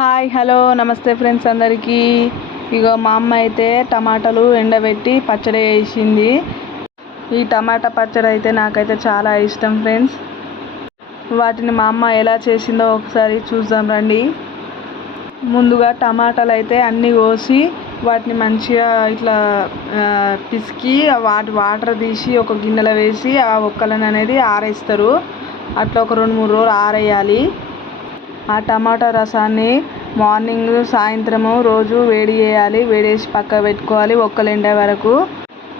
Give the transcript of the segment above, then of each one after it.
Hi hello నమస్తే friends అందరికీ. ఇగో మా అమ్మ అయితే టమాటాలు ఎండబెట్టి పచ్చడి వేసింది ఈ టమాటా పచ్చడి అయితే నాకైతే చాలా ఇష్టం ఫ్రెండ్స్ వాటిని మా అమ్మ ఎలా చేసిందో ఒకసారి చూద్దాం రండి. ముందుగా టమాటాలు అయితే అన్నీ కోసి వాటిని మంచిగా ఇట్లా పిసికి వాటి వాటర్ తీసి ఒక గిన్నెలో వేసి ఆ ఒక్కలను అనేది ఆరేస్తారు. అట్లా ఒక రెండు మూడు రోజులు ఆరేయాలి. ఆ టమాటా రసాన్ని మార్నింగ్ సాయంత్రము రోజు వేడి చేయాలి వేడి పక్క పెట్టుకోవాలి ఒక్కలుండే వరకు.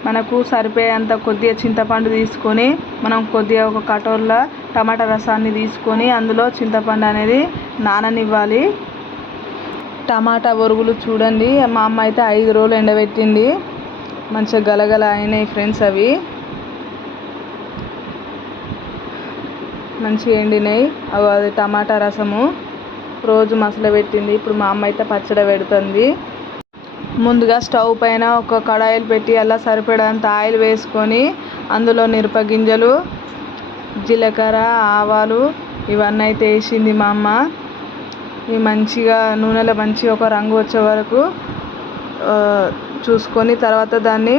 మనకు సరిపోయేంత కొద్దిగా చింతపండు తీసుకొని మనం కొద్దిగా ఒక కటోర్లో టమాటా రసాన్ని తీసుకొని అందులో చింతపండు అనేది నాననివ్వాలి. టమాటా ఒరుగులు చూడండి. మా అమ్మ అయితే ఐదు రోజులు ఎండబెట్టింది. మంచిగా గలగల అయినాయి ఫ్రెండ్స్ అవి. మంచిగా ఎండినాయి. అవి అది టమాటా రసము. రోజు మసల పెట్టింది. ఇప్పుడు మా అమ్మ అయితే పచ్చడి పెడుతుంది. ముందుగా స్టవ్ పైన ఒక కడాయిలు పెట్టి అలా సరిపడంత ఆయిల్ వేసుకొని అందులో మిరపగింజలు జీలకర్ర ఆవాలు ఇవన్నీ అయితే వేసింది మా అమ్మ. ఇవి మంచిగా నూనెలో మంచిగా ఒక రంగు వచ్చే వరకు చూసుకొని తర్వాత దాన్ని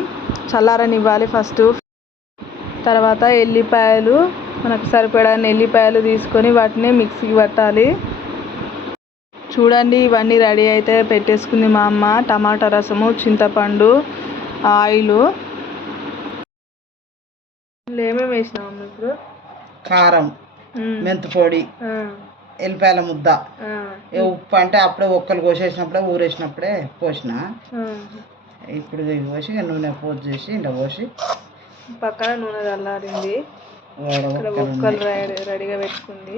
చల్లారనివ్వాలి ఫస్ట్. తర్వాత ఎల్లిపాయలు మనకు సరిపడాన్ని ఎల్లిపాయలు తీసుకొని వాటిని మిక్సీకి పట్టాలి. చూడండి ఇవన్నీ రెడీ అయితే పెట్టేసుకుంది మా అమ్మ. టమాటా రసము చింతపండు ఆయిల్. ఏమేమి అమ్మ ఇప్పుడు? కారం ఉమ్, మెంతి పొడి ఆ, ఎల్లిపాయల ముద్ద. ఉప్పు అంటే అప్పుడే ఒక్కలు కోసేసినప్పుడే ఊరేసినప్పుడే పోసిన. ఇప్పుడు పోసి నూనె పోసి చేసి ఇంట్లో పోసి. పక్కన నూనె చల్లారింది. ఇక్కడ ఒక్కలు రెడీ రెడీగా పెట్టుకుంది.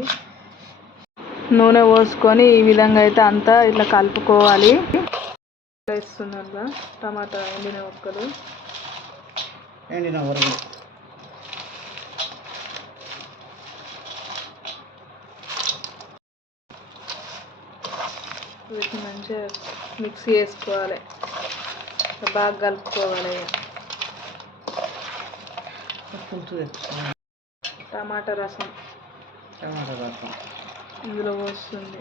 నూనె పోసుకొని ఈ విధంగా అయితే అంతా ఇట్లా కలుపుకోవాలి. టమాటా ఎండిన ఒక్కలు. ఎండిన వరకు. వీటిని మంచిగా మిక్సీ చేసుకోవాలి. బాగా కలుపుకోవాలి. పులుసు టమాటా రసం. టమాటా రసం. ఇందులో పోస్తుంది.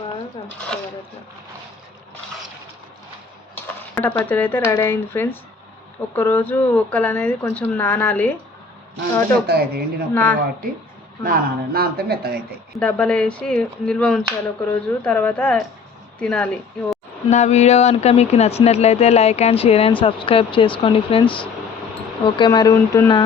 బాగా కలుపుకోవాలి అట్లా. టమాటా పచ్చడి అయితే రెడీ అయింది ఫ్రెండ్స్. ఒక్కరోజు ఒక్కలు అనేది కొంచెం నానాలి కాబట్టి డబ్బాలో వేసి నిల్వ ఉంచాలి ఒకరోజు తర్వాత తినాలి. నా వీడియో కనుక మీకు నచ్చినట్లయితే like and share and subscribe చేసుకోండి ఫ్రెండ్స్. ఓకే మరి ఉంటున్నా.